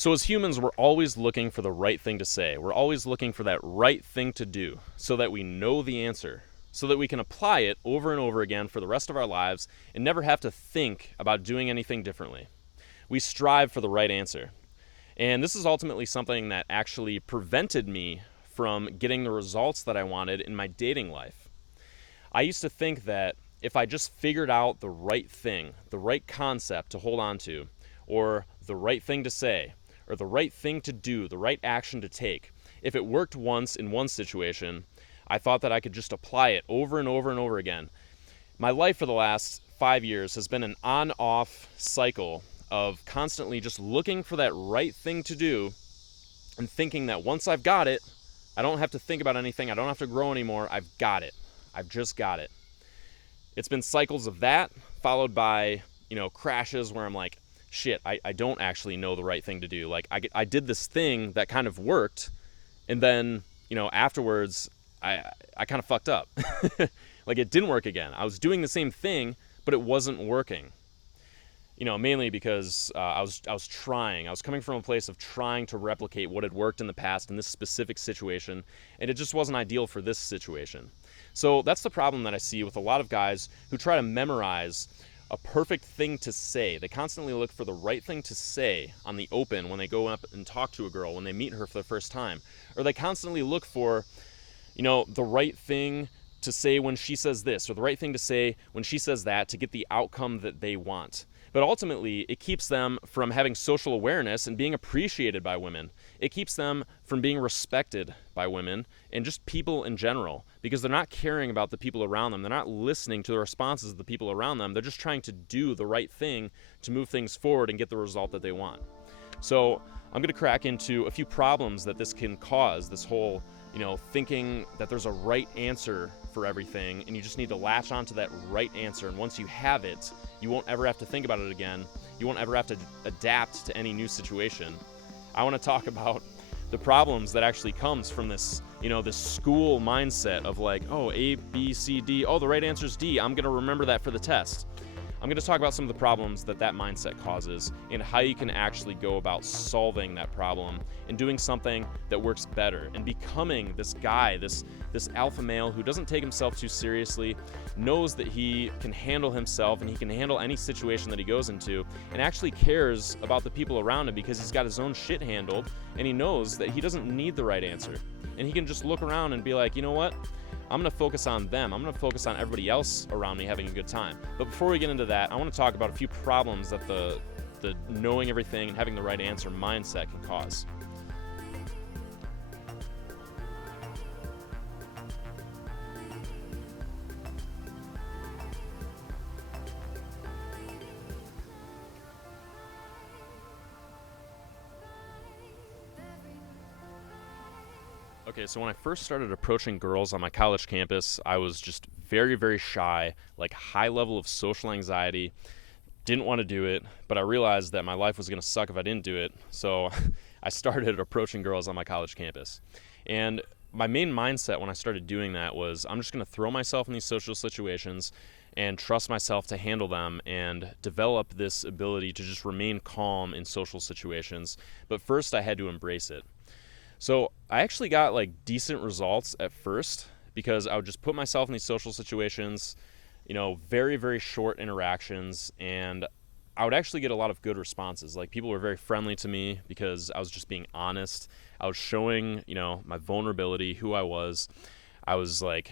So, as humans, we're always looking for the right thing to say. We're always looking for that right thing to do so that we know the answer, so that we can apply it over and over again for the rest of our lives and never have to think about doing anything differently. We strive for the right answer. And this is ultimately something that actually prevented me from getting the results that I wanted in my dating life. I used to think that if I just figured out the right thing, the right concept to hold on to, or the right thing to say, or the right thing to do, the right action to take, if it worked once in one situation, I thought that I could just apply it over and over and over again. My life for the last 5 years has been an on off cycle of constantly just looking for that right thing to do and thinking that once I've got it, I don't have to think about anything, I don't have to grow anymore, I've got it. I've just got it. It's been cycles of that, followed by, crashes where I'm like, shit, I don't actually know the right thing to do. Like, I did this thing that kind of worked, and then, afterwards, I kind of fucked up. Like, it didn't work again. I was doing the same thing, but it wasn't working. Mainly because I was trying. I was coming from a place of trying to replicate what had worked in the past in this specific situation, and it just wasn't ideal for this situation. So that's the problem that I see with a lot of guys who try to memorize a perfect thing to say. They constantly look for the right thing to say on the open when they go up and talk to a girl, when they meet her for the first time. Or they constantly look for, the right thing to say when she says this, or the right thing to say when she says that to get the outcome that they want. But ultimately, it keeps them from having social awareness and being appreciated by women. It keeps them from being respected by women and just people in general, because they're not caring about the people around them. They're not listening to the responses of the people around them. They're just trying to do the right thing to move things forward and get the result that they want. So I'm going to crack into a few problems that this can cause, this whole thinking that there's a right answer for everything, and you just need to latch onto that right answer. And once you have it, you won't ever have to think about it again. You won't ever have to adapt to any new situation. I want to talk about the problems that actually comes from this, this school mindset of like, oh, A, B, C, D. Oh, the right answer is D. I'm going to remember that for the test. I'm going to talk about some of the problems that mindset causes and how you can actually go about solving that problem and doing something that works better and becoming this guy, this alpha male who doesn't take himself too seriously, knows that he can handle himself and he can handle any situation that he goes into, and actually cares about the people around him because he's got his own shit handled, and he knows that he doesn't need the right answer. And he can just look around and be like, you know what? I'm going to focus on them. I'm going to focus on everybody else around me having a good time. But before we get into that, I want to talk about a few problems that the knowing everything and having the right answer mindset can cause. Okay, so when I first started approaching girls on my college campus, I was just very, very shy, like high level of social anxiety, didn't want to do it, but I realized that my life was going to suck if I didn't do it, so I started approaching girls on my college campus. And my main mindset when I started doing that was I'm just going to throw myself in these social situations and trust myself to handle them and develop this ability to just remain calm in social situations. But first I had to embrace it. So I actually got like decent results at first because I would just put myself in these social situations, very, very short interactions, and I would actually get a lot of good responses. Like, people were very friendly to me because I was just being honest. I was showing, my vulnerability, who I was. I was like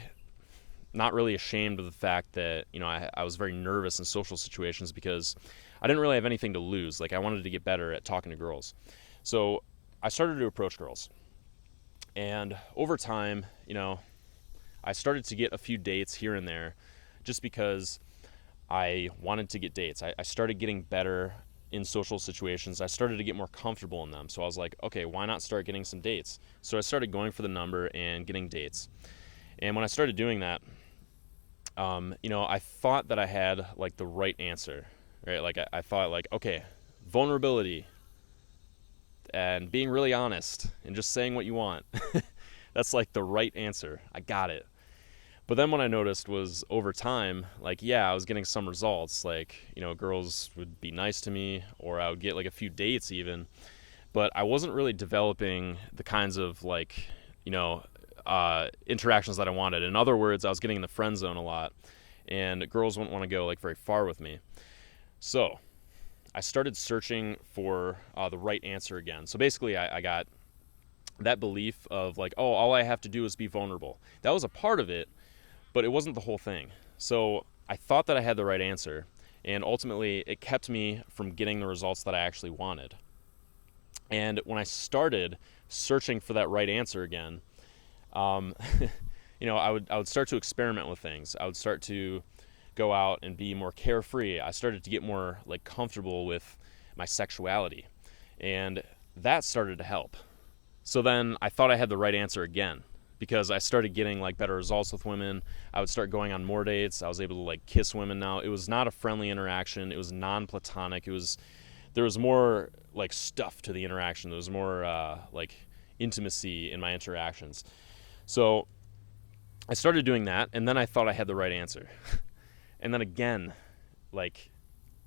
not really ashamed of the fact that, I was very nervous in social situations because I didn't really have anything to lose. Like, I wanted to get better at talking to girls. So I started to approach girls. And over time, I started to get a few dates here and there just because I wanted to get dates. I started getting better in social situations. I started to get more comfortable in them. So I was like, okay, why not start getting some dates? So I started going for the number and getting dates. And when I started doing that, I thought that I had like the right answer, right? Like I thought like, okay, vulnerability, and being really honest and just saying what you want. That's like the right answer. I got it. But then what I noticed was over time, like, yeah, I was getting some results. Like, girls would be nice to me, or I would get like a few dates even. but I wasn't really developing the kinds of you know, interactions that I wanted. In other words, I was getting in the friend zone a lot, and girls wouldn't want to go like very far with me. So I started searching for the right answer again. So basically, I got that belief of like, oh, all I have to do is be vulnerable. That was a part of it, but it wasn't the whole thing. So I thought that I had the right answer, and ultimately it kept me from getting the results that I actually wanted. And when I started searching for that right answer again, um, I would start to experiment with things. I would start to go out and be more carefree. I started to get more like comfortable with my sexuality, and that started to help. So then I thought I had the right answer again, because I started getting like better results with women. I would start going on more dates. I was able to like kiss women now. It was not a friendly interaction. It was non-platonic. There was more like stuff to the interaction. There was more like intimacy in my interactions. So I started doing that, and then I thought I had the right answer. And then again, like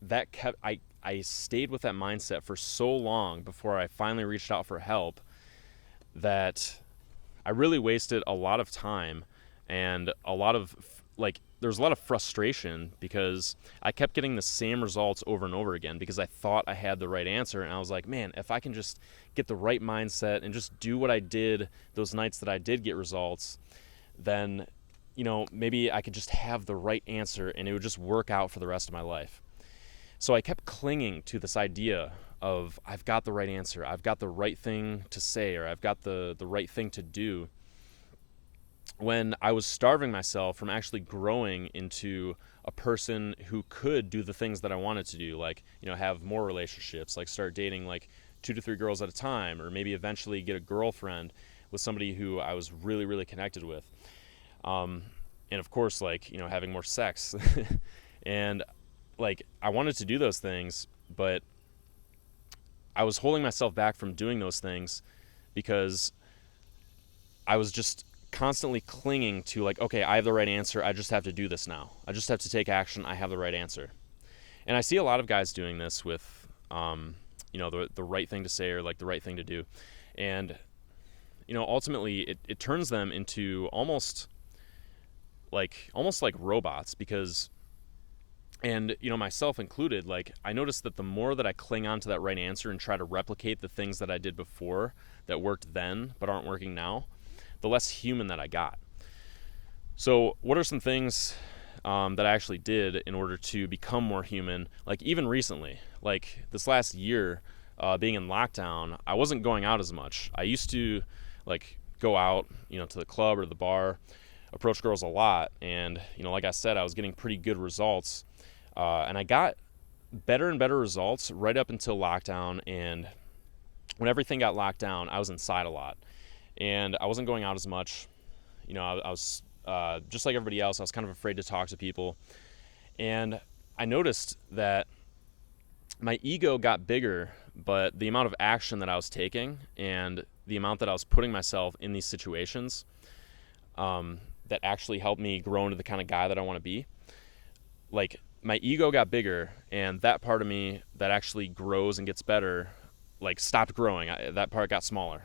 that kept I stayed with that mindset for so long before I finally reached out for help that I really wasted a lot of time, and a lot of there's a lot of frustration because I kept getting the same results over and over again because I thought I had the right answer, and I was like, man, if I can just get the right mindset and just do what I did those nights that I did get results, then maybe I could just have the right answer and it would just work out for the rest of my life. So I kept clinging to this idea of I've got the right answer, I've got the right thing to say, or I've got the right thing to do, when I was starving myself from actually growing into a person who could do the things that I wanted to do, like, have more relationships, like start dating like 2 to 3 girls at a time, or maybe eventually get a girlfriend with somebody who I was really, really connected with. And of course, having more sex. And I wanted to do those things, but I was holding myself back from doing those things because I was just constantly clinging to okay, I have the right answer. I just have to do this now. I just have to take action. I have the right answer. And I see a lot of guys doing this with, the right thing to say, or the right thing to do. And, ultimately it turns them into almost like robots, because, and myself included, I noticed that the more that I cling on to that right answer and try to replicate the things that I did before that worked then but aren't working now, the less human that I got. So what are some things that I actually did in order to become more human? Even recently, this last year, being in lockdown, I wasn't going out as much. I used to go out, to the club or the bar, approach girls a lot, and like I said, I was getting pretty good results, and I got better and better results right up until lockdown. And when everything got locked down, I was inside a lot, and I wasn't going out as much. I was just like everybody else. I was kind of afraid to talk to people, and I noticed that my ego got bigger, but the amount of action that I was taking and the amount that I was putting myself in these situations, that actually helped me grow into the kind of guy that I want to be. My ego got bigger, and that part of me that actually grows and gets better, stopped growing. That part got smaller,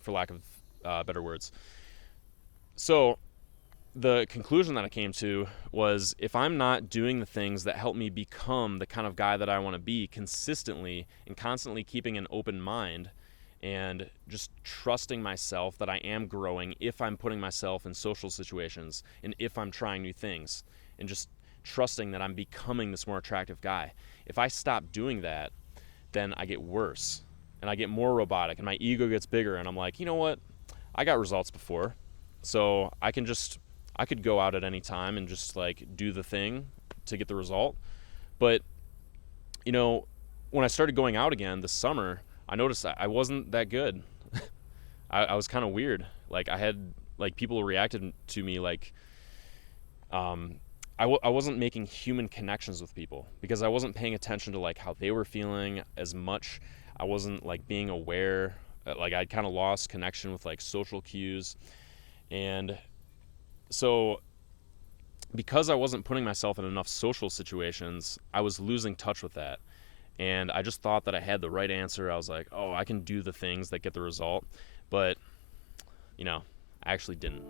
for lack of better words. So the conclusion that I came to was, if I'm not doing the things that help me become the kind of guy that I want to be consistently, and constantly keeping an open mind and just trusting myself that I am growing if I'm putting myself in social situations and if I'm trying new things, and just trusting that I'm becoming this more attractive guy. If I stop doing that, then I get worse and I get more robotic, and my ego gets bigger, and I'm like, you know what? I got results before, so I could go out at any time and just do the thing to get the result. But when I started going out again this summer, I noticed I wasn't that good. I was kind of weird. I had people reacted to me I wasn't making human connections with people because I wasn't paying attention to how they were feeling as much. I wasn't being aware. I'd kind of lost connection with social cues. And so because I wasn't putting myself in enough social situations, I was losing touch with that. and I just thought that I had the right answer. I was like, oh, I can do the things that get the result, but I actually didn't.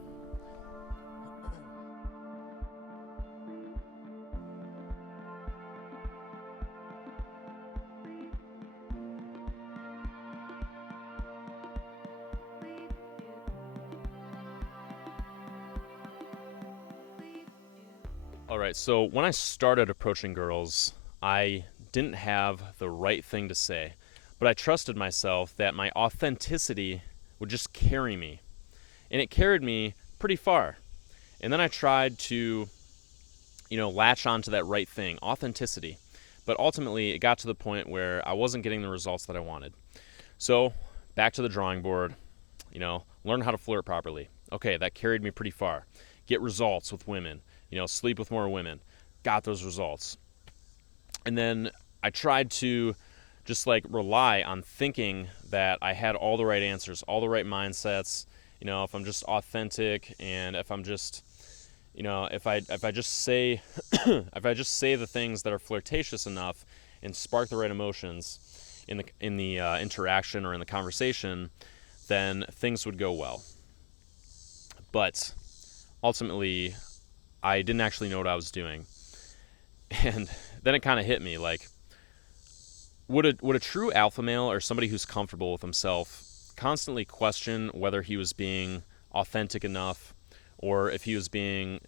All right, so when I started approaching girls, I didn't have the right thing to say, but I trusted myself that my authenticity would just carry me, and it carried me pretty far. And then I tried to, latch onto that right thing, authenticity, but ultimately it got to the point where I wasn't getting the results that I wanted. So back to the drawing board, learn how to flirt properly. Okay, that carried me pretty far. Get results with women, sleep with more women. Got those results. And then I tried to just like rely on thinking that I had all the right answers, all the right mindsets. If I'm just authentic, and if I'm just, if I just say if I just say the things that are flirtatious enough and spark the right emotions in the interaction or in the conversation, then things would go well. But ultimately, I didn't actually know what I was doing. And then it kind of hit me like, would a true alpha male, or somebody who's comfortable with himself, constantly question whether he was being authentic enough, or if he was being,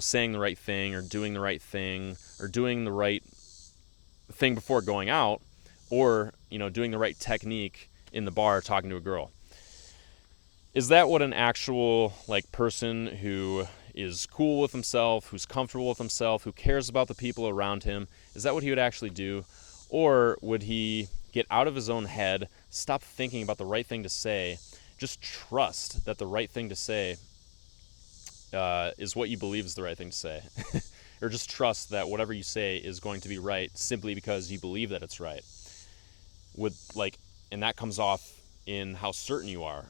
saying the right thing, or doing the right thing, or doing the right thing before going out, or, doing the right technique in the bar talking to a girl? Is that what an actual person who is cool with himself, who's comfortable with himself, who cares about the people around him, is that what he would actually do? Or would he get out of his own head, stop thinking about the right thing to say, just trust that the right thing to say is what you believe is the right thing to say? Or just trust that whatever you say is going to be right simply because you believe that it's right? And that comes off in how certain you are.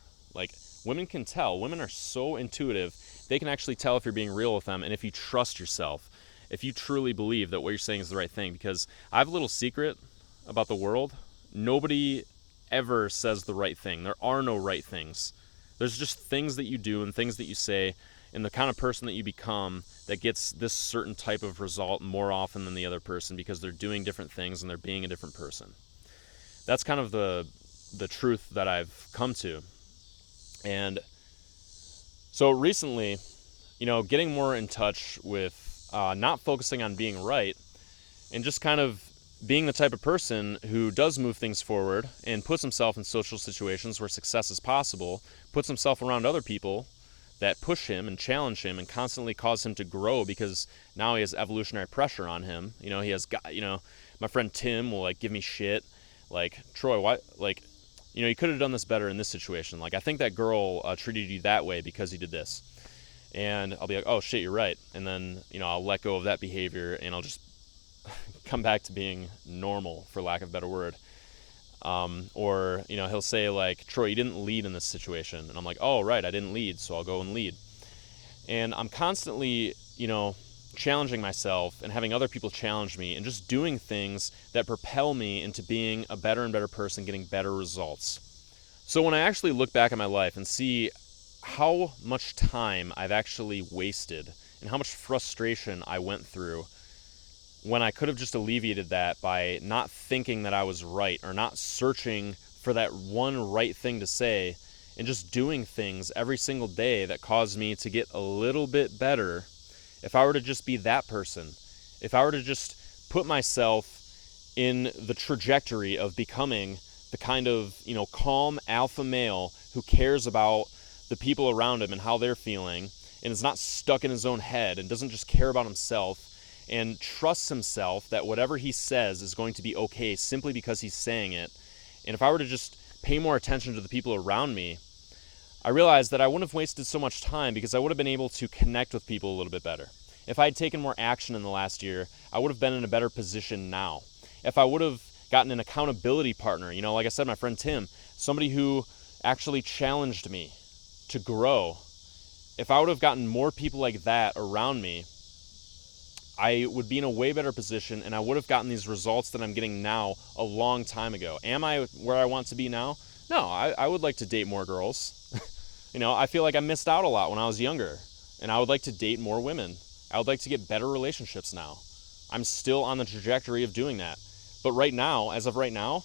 Women can tell. Women are so intuitive. They can actually tell if you're being real with them, and if you trust yourself, if you truly believe that what you're saying is the right thing. Because I have a little secret about the world. Nobody ever says the right thing. There are no right things. There's just things that you do and things that you say, and the kind of person that you become that gets this certain type of result more often than the other person, because they're doing different things and they're being a different person. That's kind of the truth that I've come to. And so recently, getting more in touch with not focusing on being right, and just kind of being the type of person who does move things forward and puts himself in social situations where success is possible, puts himself around other people that push him and challenge him and constantly cause him to grow, because now he has evolutionary pressure on him. He has got, my friend Tim will give me shit. Troy, why, you could have done this better in this situation. I think that girl treated you that way because you did this. And I'll be like, oh shit, you're right. And then, I'll let go of that behavior, and I'll just come back to being normal, for lack of a better word. Or, he'll say Troy, you didn't lead in this situation. And I'm like, oh, right, I didn't lead, so I'll go and lead. And I'm constantly, challenging myself and having other people challenge me, and just doing things that propel me into being a better and better person, getting better results. So when I actually look back at my life and see how much time I've actually wasted and how much frustration I went through, when I could have just alleviated that by not thinking that I was right, or not searching for that one right thing to say, and just doing things every single day that caused me to get a little bit better. If I were to just be that person, if I were to just put myself in the trajectory of becoming the kind of, calm alpha male who cares about the people around him and how they're feeling, and is not stuck in his own head, and doesn't just care about himself, and trusts himself that whatever he says is going to be okay simply because he's saying it. And if I were to just pay more attention to the people around me, I realized that I wouldn't have wasted so much time, because I would have been able to connect with people a little bit better. If I had taken more action in the last year, I would have been in a better position now. If I would have gotten an accountability partner, like I said, my friend Tim, somebody who actually challenged me to grow, if I would have gotten more people like that around me, I would be in a way better position and I would have gotten these results that I'm getting now a long time ago. Am I where I want to be now? No, I would like to date more girls. I feel like I missed out a lot when I was younger, and I would like to date more women. I would like to get better relationships now. I'm still on the trajectory of doing that. But right now, as of right now,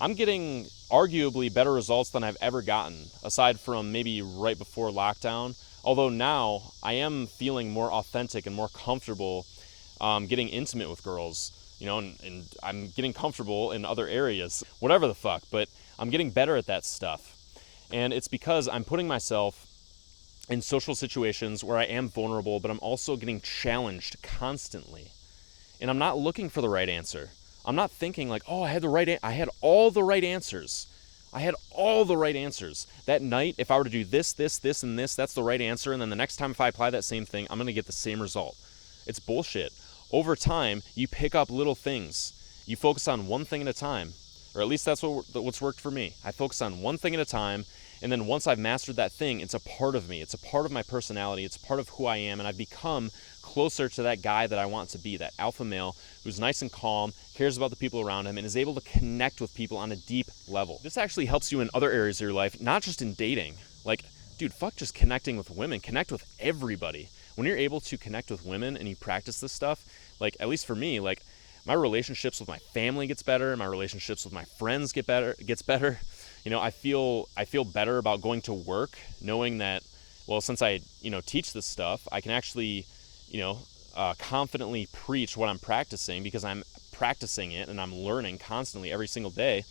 I'm getting arguably better results than I've ever gotten, aside from maybe right before lockdown. Although now I am feeling more authentic and more comfortable getting intimate with girls, and I'm getting comfortable in other areas, whatever the fuck, but I'm getting better at that stuff. And it's because I'm putting myself in social situations where I am vulnerable, but I'm also getting challenged constantly. And I'm not looking for the right answer. I'm not thinking like, oh, I had all the right answers. I had all the right answers. That night, if I were to do this, and this, that's the right answer. And then the next time if I apply that same thing, I'm going to get the same result. It's bullshit. Over time, you pick up little things. You focus on one thing at a time. Or at least that's what's worked for me. I focus on one thing at a time, and then once I've mastered that thing, it's a part of me. It's a part of my personality. It's part of who I am, and I've become closer to that guy that I want to be, that alpha male who's nice and calm, cares about the people around him, and is able to connect with people on a deep level. This actually helps you in other areas of your life, not just in dating. Like, dude, fuck just connecting with women. Connect with everybody. When you're able to connect with women and you practice this stuff, like, at least for me, like, my relationships with my family gets better, my relationships with my friends gets better. I feel better about going to work, knowing that, well, since I, teach this stuff, I can actually, confidently preach what I'm practicing because I'm practicing it and I'm learning constantly every single day.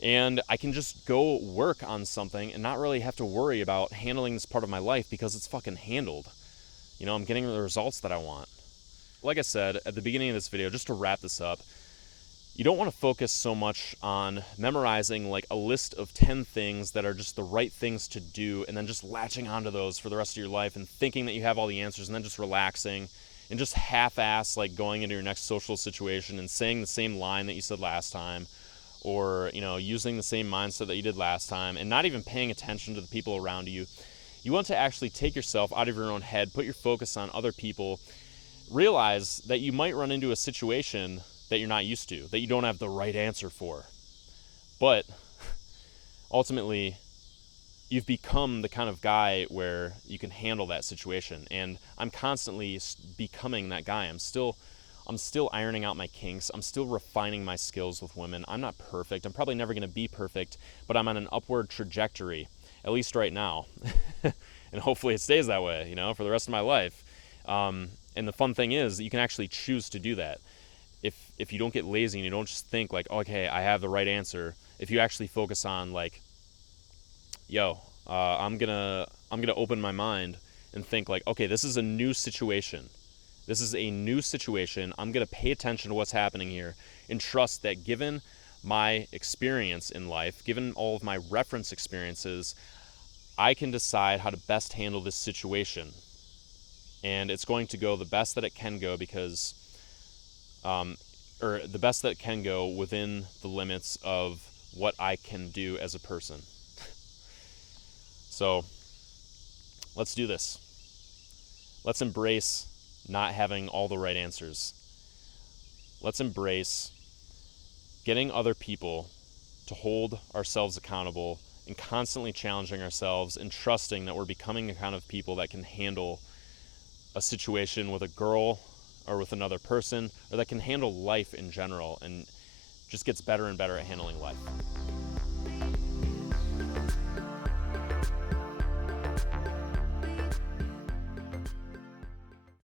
And I can just go work on something and not really have to worry about handling this part of my life because it's fucking handled. I'm getting the results that I want. Like I said at the beginning of this video, just to wrap this up, you don't want to focus so much on memorizing like a list of 10 things that are just the right things to do and then just latching onto those for the rest of your life and thinking that you have all the answers and then just relaxing and just half-ass like going into your next social situation and saying the same line that you said last time, or using the same mindset that you did last time and not even paying attention to the people around you. You want to actually take yourself out of your own head, put your focus on other people. Realize that you might run into a situation that you're not used to, that you don't have the right answer for. But ultimately, you've become the kind of guy where you can handle that situation. And I'm constantly becoming that guy. I'm still ironing out my kinks. I'm still refining my skills with women. I'm not perfect. I'm probably never going to be perfect, but I'm on an upward trajectory, at least right now. And hopefully it stays that way, for the rest of my life. And the fun thing is that you can actually choose to do that. If you don't get lazy and you don't just think like, okay, I have the right answer. If you actually focus on like, I'm gonna open my mind and think like, okay, this is a new situation. This is a new situation. I'm gonna pay attention to what's happening here and trust that given my experience in life, given all of my reference experiences, I can decide how to best handle this situation. And it's going to go the best that it can go because, or the best that it can go within the limits of what I can do as a person. So let's do this. Let's embrace not having all the right answers. Let's embrace getting other people to hold ourselves accountable and constantly challenging ourselves and trusting that we're becoming the kind of people that can handle a situation with a girl or with another person, or that can handle life in general and just gets better and better at handling life.